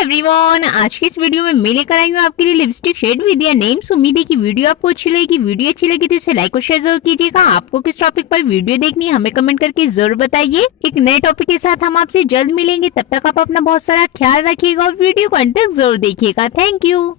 एवरीवन, आज की इस वीडियो में मैं लेकर आई हूँ आपके लिए लिपस्टिक शेड विद या नेम्स। उम्मीद है कि वीडियो आपको अच्छी लगेगी। वीडियो अच्छी लगी तो इसे लाइक और शेयर जरूर कीजिएगा। आपको किस टॉपिक पर वीडियो देखनी है हमें कमेंट करके जरूर बताइए। एक नए टॉपिक के साथ हम आपसे जल्द मिलेंगे। तब तक आप अपना बहुत सारा ख्याल रखिएगा और वीडियो को अंत तक जरूर देखिएगा। Thank you.